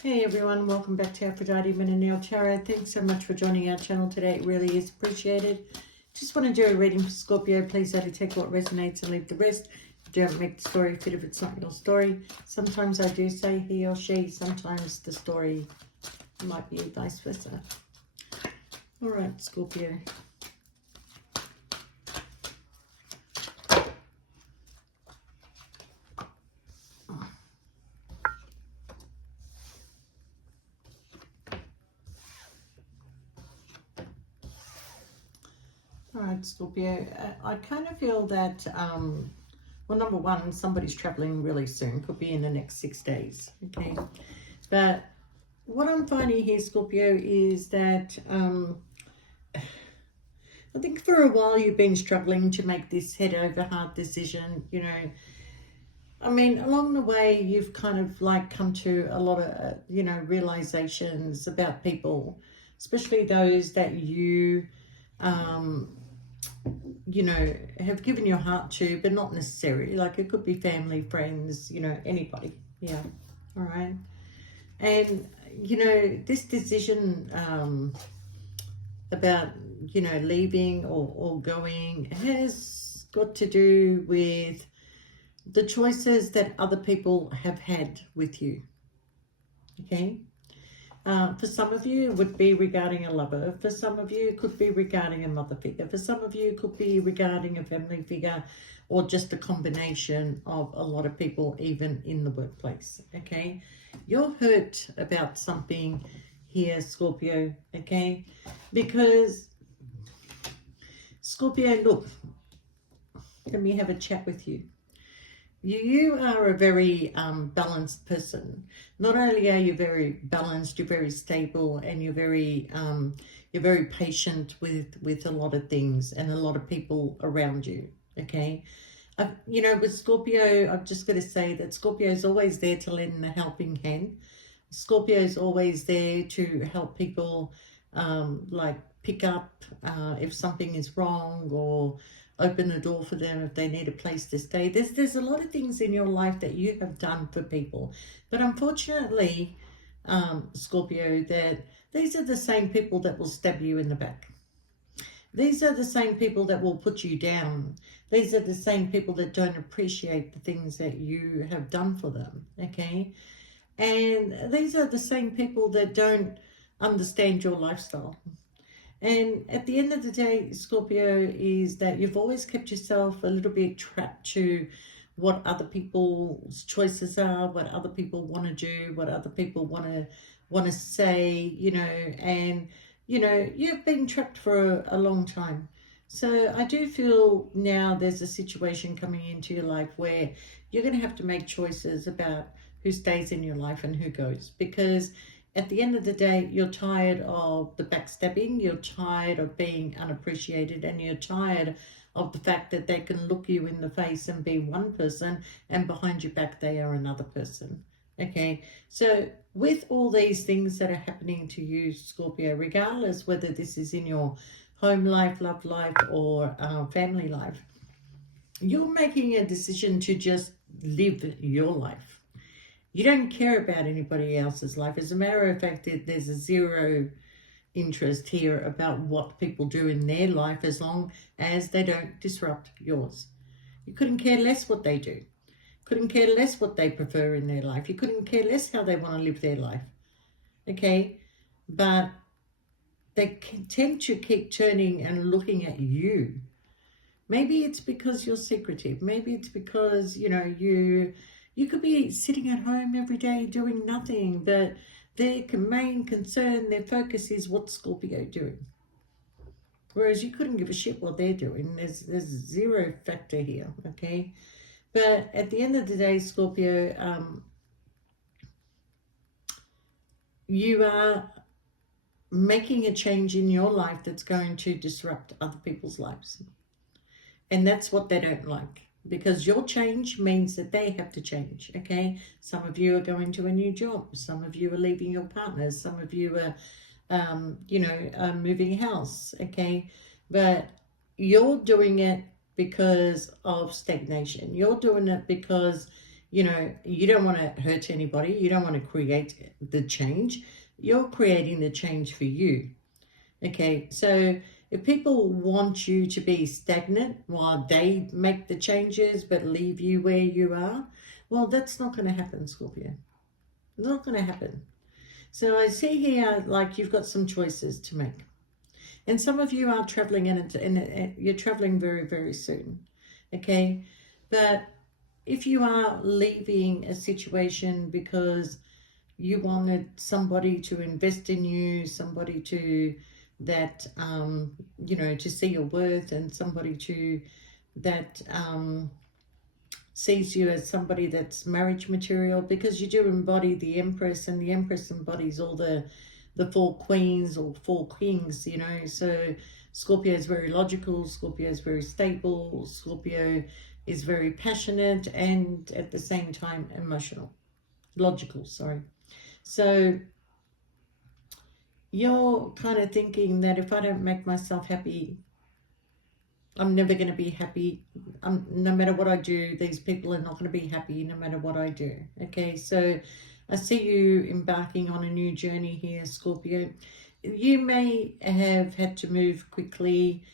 Hey everyone, welcome back to Aphrodite Min and Nail Tarot. Thanks so much for joining our channel today. It really is appreciated. Just want to do a reading for Scorpio. Please only take what resonates and leave the rest. Don't make the story fit if it's not your story. Sometimes I do say he or she. Sometimes the story might be vice versa. All right, Scorpio. All right, Scorpio. I kind of feel that, well, number one, somebody's traveling really soon. Could be in the next 6 days, okay? But what I'm finding here, Scorpio, is that I think for a while you've been struggling to make this head over heart decision, you know. I mean, along the way, you've kind of like come to a lot of, realizations about people, especially those that you, have given your heart to, but not necessarily. Like it could be family, friends, anybody. Yeah. All right. And, this decision about, leaving or going has got to do with the choices that other people have had with you. Okay. For some of you, it would be regarding a lover. For some of you, it could be regarding a mother figure. For some of you, it could be regarding a family figure or just a combination of a lot of people, even in the workplace. Okay. You're hurt about something here, Scorpio. Okay. Because, Scorpio, look, let me have a chat with you. You are a very balanced person. Not only are you very balanced, you're very stable, and you're very patient with a lot of things and a lot of people around you. Okay, with Scorpio, I've just got to say that Scorpio is always there to lend a helping hand. Scorpio is always there to help people, like pick up if something is wrong, or open the door for them if they need a place to stay. There's a lot of things in your life that you have done for people. But unfortunately, Scorpio, that these are the same people that will stab you in the back. These are the same people that will put you down. These are the same people that don't appreciate the things that you have done for them, okay? And these are the same people that don't understand your lifestyle. And at the end of the day, Scorpio, is that you've always kept yourself a little bit trapped to what other people's choices are, what other people want to do, what other people want to say, and you've been trapped for a long time. So I do feel now there's a situation coming into your life where you're going to have to make choices about who stays in your life and who goes, because at the end of the day, you're tired of the backstabbing, you're tired of being unappreciated, and you're tired of the fact that they can look you in the face and be one person, and behind your back they are another person. Okay, so with all these things that are happening to you, Scorpio, regardless whether this is in your home life, love life, or family life, you're making a decision to just live your life. You don't care about anybody else's life. As a matter of fact, there's a zero interest here about what people do in their life, as long as they don't disrupt yours. You couldn't care less what they do. Couldn't care less what they prefer in their life. You couldn't care less how they want to live their life. Okay? But they tend to keep turning and looking at you. Maybe it's because you're secretive. Maybe it's because, you could be sitting at home every day doing nothing, but their main concern, their focus is what's Scorpio doing. Whereas you couldn't give a shit what they're doing. There's zero factor here, okay? But at the end of the day, Scorpio, you are making a change in your life that's going to disrupt other people's lives. And that's what they don't like. Because your change means that they have to change, okay? Some of you are going to a new job. Some of you are leaving your partners. Some of you are, moving house, okay? But you're doing it because of stagnation. You're doing it because You know, you don't want to hurt anybody. You don't want to create the change. You're creating the change for you. Okay, so if people want you to be stagnant while they make the changes but leave you where you are, well, that's not going to happen, Scorpio. It's not going to happen. So I see here like you've got some choices to make. And some of you are traveling and you're traveling very, very soon. Okay, but if you are leaving a situation because you wanted somebody to invest in you, somebody to that you know, to see your worth, and somebody to that sees you as somebody that's marriage material, because you do embody the Empress, and the Empress embodies all the four queens or four kings, you know. So Scorpio is very logical, Scorpio is very stable, Scorpio is very passionate and at the same time emotional, logical, sorry. So you're kind of thinking that if I don't make myself happy, I'm never going to be happy. No matter what I do, these people are not going to be happy no matter what I do. Okay, so I see you embarking on a new journey here, Scorpio. You may have had to move quickly.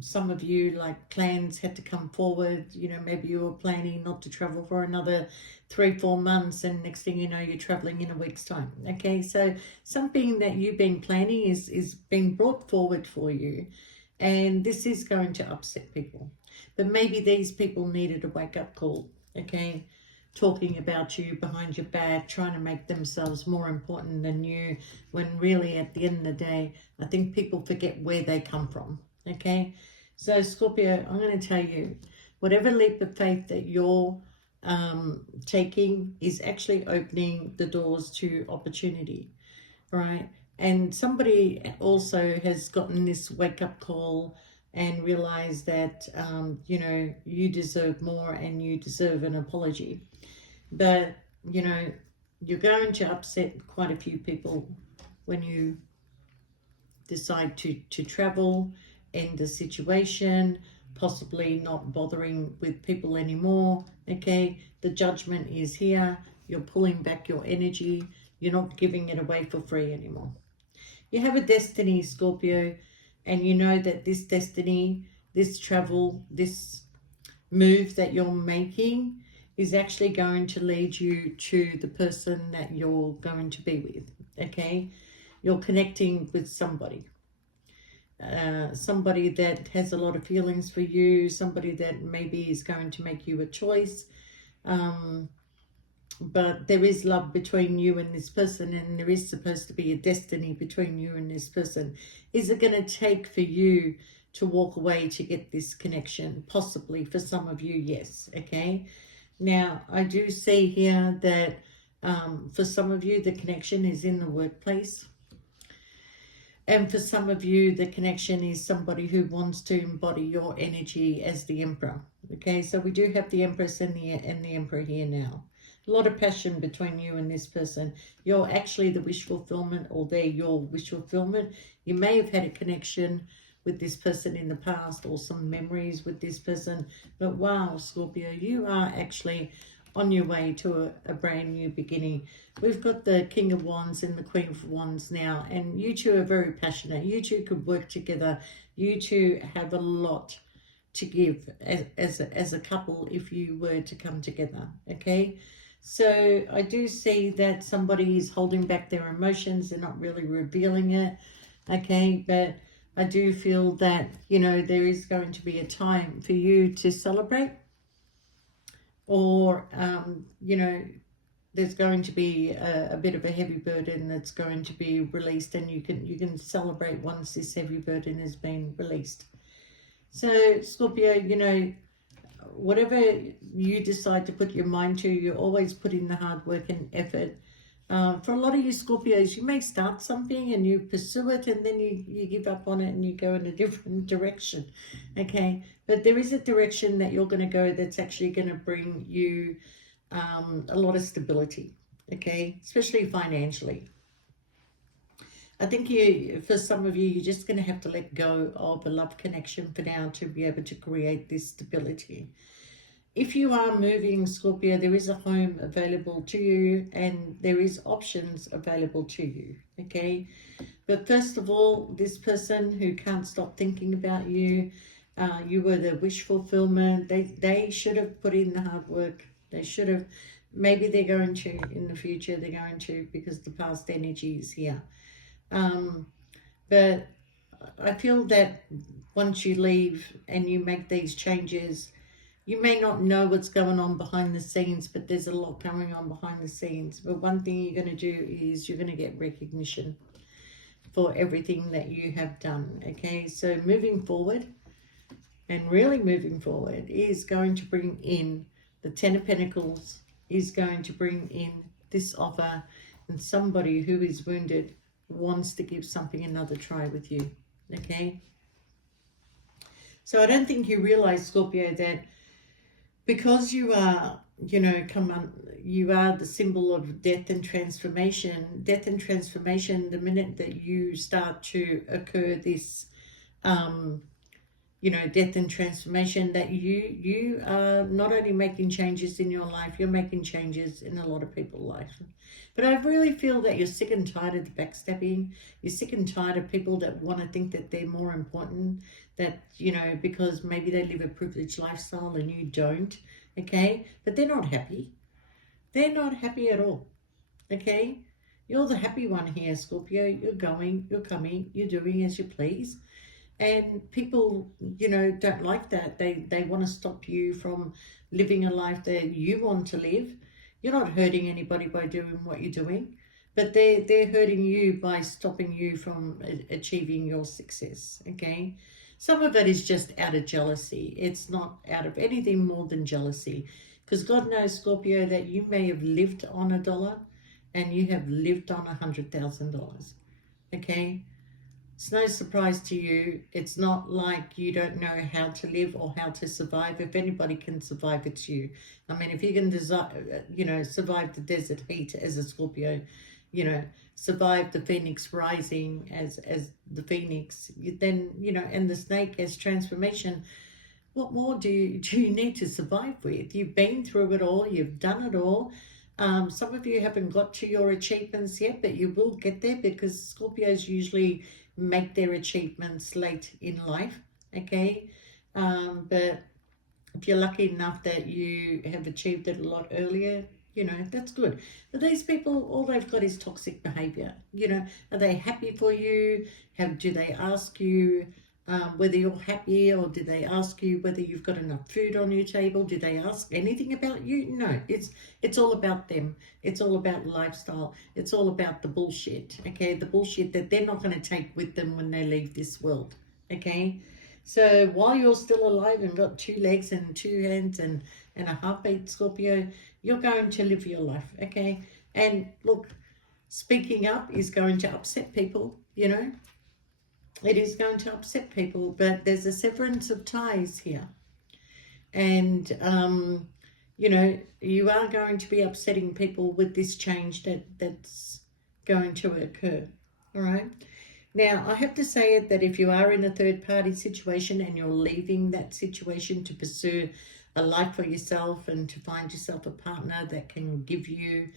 Some of you, like, plans had to come forward. You know, maybe you were planning not to travel for another 3-4 months, and next thing you know, you're traveling in a week's time. Okay, so something that you've been planning is being brought forward for you, and this is going to upset people. But maybe these people needed a wake-up call. Okay, talking about you behind your back, trying to make themselves more important than you, when really at the end of the day, I think people forget where they come from. Okay, so Scorpio, I'm going to tell you, whatever leap of faith that you're taking is actually opening the doors to opportunity, right? And somebody also has gotten this wake-up call and realized that you know, you deserve more and you deserve an apology. But you know, you're going to upset quite a few people when you decide to travel, end the situation, possibly not bothering with people anymore. Okay, the judgment is here. You're pulling back your energy. You're not giving it away for free anymore. You have a destiny, Scorpio, and you know that this destiny, this travel, this move that you're making is actually going to lead you to the person that you're going to be with. Okay, you're connecting with somebody, somebody that has a lot of feelings for you, somebody that maybe is going to make you a choice. But there is love between you and this person, and there is supposed to be a destiny between you and this person. Is it going to take for you to walk away to get this connection? Possibly. For some of you, yes. Okay, now I do see here that for some of you the connection is in the workplace, and for some of you the connection is somebody who wants to embody your energy as the Emperor. Okay, so we do have the Empress and the Emperor here now. A lot of passion between you and this person. You're actually the wish fulfillment, or they're your wish fulfillment. You may have had a connection with this person in the past, or some memories with this person. But wow, Scorpio, you are actually on your way to a brand new beginning. We've got the King of Wands and the Queen of Wands now, and you two are very passionate. You two could work together. You two have a lot to give as a couple if you were to come together. Okay, so I do see that somebody is holding back their emotions. They're not really revealing it. Okay, but I do feel that, you know, there is going to be a time for you to celebrate, or you know, there's going to be a bit of a heavy burden that's going to be released, and you can celebrate once this heavy burden has been released. So Scorpio, you know, whatever you decide to put your mind to, you always put in the hard work and effort. For a lot of you Scorpios, you may start something and you pursue it, and then you give up on it and you go in a different direction. Okay, but there is a direction that you're going to go that's actually going to bring you a lot of stability. Okay, especially financially. I think for some of you, you're just going to have to let go of a love connection for now to be able to create this stability. if you are moving, Scorpio, there is a home available to you and there is options available to you, okay? But first of all, this person who can't stop thinking about you, you were the wish fulfillment. They should have put in the hard work. They should have. Maybe they're going to in the future. They're going to, because the past energy is here. But I feel that once you leave and you make these changes, you may not know what's going on behind the scenes, but there's a lot going on behind the scenes. But one thing you're going to do is you're going to get recognition for everything that you have done, okay? So moving forward, and really moving forward, is going to bring in the Ten of Pentacles, is going to bring in this offer, and somebody who is wounded wants to give something another try with you, okay? So I don't think you realize, Scorpio, that because you are, you know, you are the symbol of death and transformation. Death and transformation, the minute that you start to occur this, you know, death and transformation, that you are not only making changes in your life, you're making changes in a lot of people's lives. But I really feel that you're sick and tired of the backstabbing. You're sick and tired of people that want to think that they're more important, that, you know, because maybe they live a privileged lifestyle and you don't, okay? But they're not happy. They're not happy at all, okay? You're the happy one here, Scorpio. You're going, you're coming, you're doing as you please. And people, you know, don't like that. They want to stop you from living a life that you want to live. You're not hurting anybody by doing what you're doing, but they're hurting you by stopping you from achieving your success, okay? Some of it is just out of jealousy. It's not out of anything more than jealousy. Because God knows, Scorpio, that you may have lived on $1 and you have lived on $100,000, okay? It's no surprise to you. It's not like you don't know how to live or how to survive. If anybody can survive, it's you. I mean, if you can, you know, survive the desert heat as a Scorpio, you know, survive the phoenix rising as the phoenix, then, you know, and the snake as transformation, what more do you need to survive with? You've been through it all. You've done it all. Some of you haven't got to your achievements yet, but you will get there, because Scorpios usually make their achievements late in life, okay? But if you're lucky enough that you have achieved it a lot earlier, you know, that's good. But these people, all they've got is toxic behavior. You know, are they happy for you? Do they ask you whether you're happy, or do they ask you whether you've got enough food on your table? Do they ask anything about you? No, it's all about them. It's all about lifestyle. It's all about the bullshit, okay? The bullshit that they're not going to take with them when they leave this world, okay? So while you're still alive and got 2 legs and 2 hands and a heartbeat, Scorpio, you're going to live your life, okay? And look, speaking up is going to upset people, you know? It is going to upset people, but there's a severance of ties here. And, you know, you are going to be upsetting people with this change that's going to occur, all right? Now, I have to say it that if you are in a third-party situation and you're leaving that situation to pursue a life for yourself and to find yourself a partner that can give you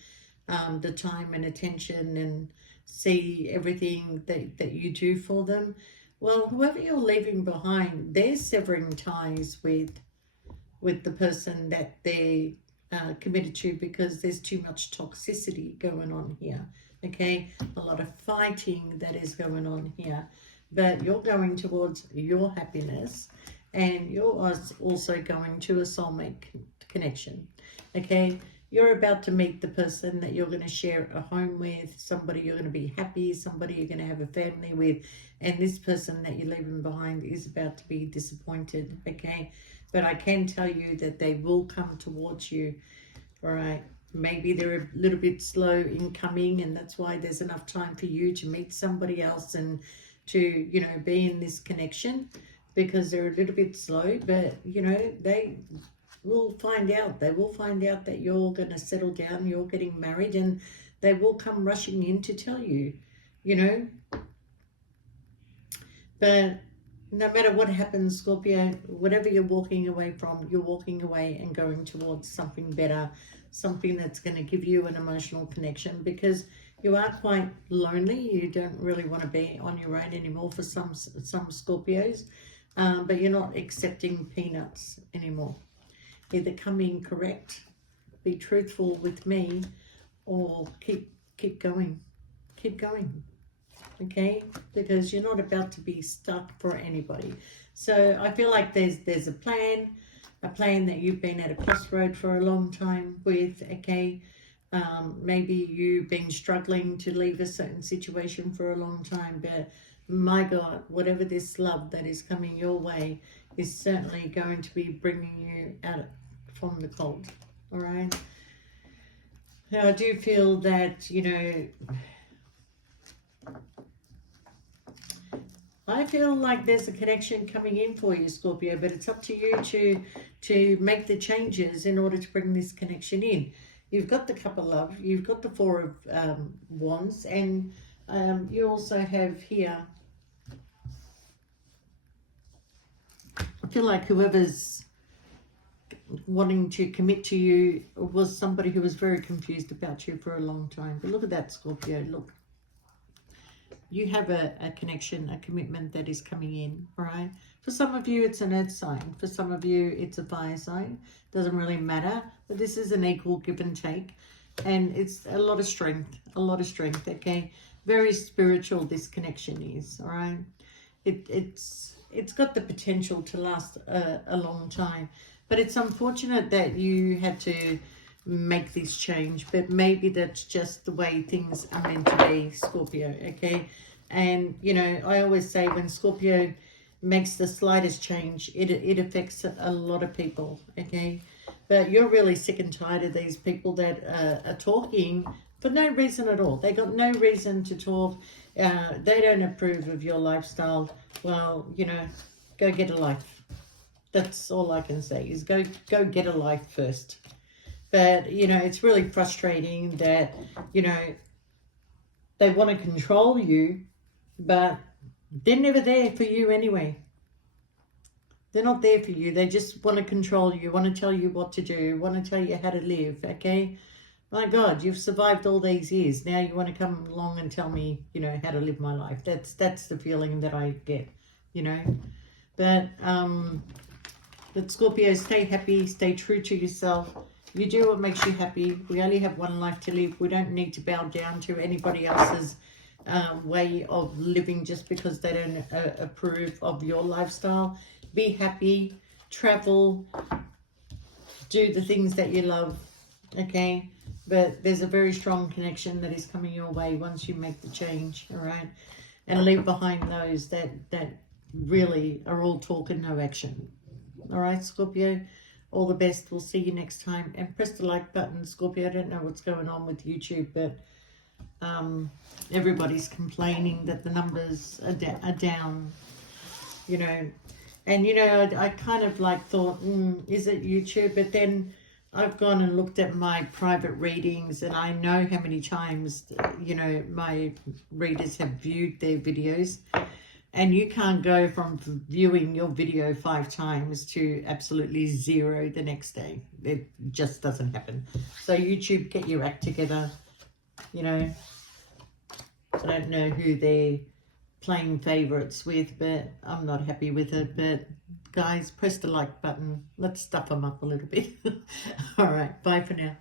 the time and attention and see everything that you do for them, well, whoever you're leaving behind, they're severing ties with the person that they're committed to, because there's too much toxicity going on here, okay? A lot of fighting that is going on here. But you're going towards your happiness, and you're also going to a soulmate connection, okay? You're about to meet the person that you're going to share a home with, somebody you're going to be happy, somebody you're going to have a family with, and this person that you're leaving behind is about to be disappointed, okay? But I can tell you that they will come towards you, all right? Maybe they're a little bit slow in coming, and that's why there's enough time for you to meet somebody else and to, you know, be in this connection, because they're a little bit slow, but, you know, they will find out. They will find out that you're going to settle down, you're getting married, and they will come rushing in to tell you, you know. But No matter what happens, Scorpio, whatever you're walking away from, you're walking away and going towards something better, something that's going to give you an emotional connection, because you are quite lonely. You don't really want to be on your own anymore for some Scorpios, but you're not accepting peanuts anymore. Either come in correct, be truthful with me, or keep going. Keep going. Okay, because you're not about to be stuck for anybody. So I feel like there's a plan that you've been at a crossroad for a long time with. Okay, maybe you've been struggling to leave a certain situation for a long time, but my God, whatever this love that is coming your way is certainly going to be bringing you out from the cold. All right. Now I do feel that, you know, I feel like there's a connection coming in for you, Scorpio, but it's up to you to make the changes in order to bring this connection in. You've got the Cup of Love, you've got the Four of Wands, and you also have here, I feel like whoever's wanting to commit to you was somebody who was very confused about you for a long time. But look at that, Scorpio, look. You have a connection, a commitment that is coming in, all right? For some of you, it's an earth sign. For some of you, it's a fire sign. Doesn't really matter. But this is an equal give and take. And it's a lot of strength, okay? Very spiritual, this connection is, all right? It's got the potential to last a long time. But it's unfortunate that you had to make this change, but maybe that's just the way things are meant to be, Scorpio, okay? And you know, I always say when Scorpio makes the slightest change, it affects a lot of people, okay? But you're really sick and tired of these people that are talking for no reason at all. They got no reason to talk. They don't approve of your lifestyle. Well, you know, go get a life. That's all I can say, is go get a life first. But, you know, it's really frustrating that, you know, they want to control you, but they're never there for you anyway. They're not there for you. They just want to control you, want to tell you what to do, want to tell you how to live, okay? My God, you've survived all these years. Now you want to come along and tell me, you know, how to live my life. That's the feeling that I get, you know. But Scorpio, stay happy, stay true to yourself. You do what makes you happy. We only have one life to live. We don't need to bow down to anybody else's way of living just because they don't approve of your lifestyle. Be happy, travel, do the things that you love, okay? But there's a very strong connection that is coming your way once you make the change, all right? And leave behind those that really are all talk and no action. All right, Scorpio? All the best. We'll see you next time. And press the like button, Scorpio. I don't know what's going on with YouTube, but everybody's complaining that the numbers are down, you know. And, you know, I kind of like thought, is it YouTube? But then I've gone and looked at my private readings, and I know how many times, you know, my readers have viewed their videos. And you can't go from viewing your video 5 times to absolutely 0 the next day. It just doesn't happen. So YouTube, get your act together. You know, I don't know who they're playing favorites with, but I'm not happy with it. But guys, press the like button. Let's stuff them up a little bit. All right, bye for now.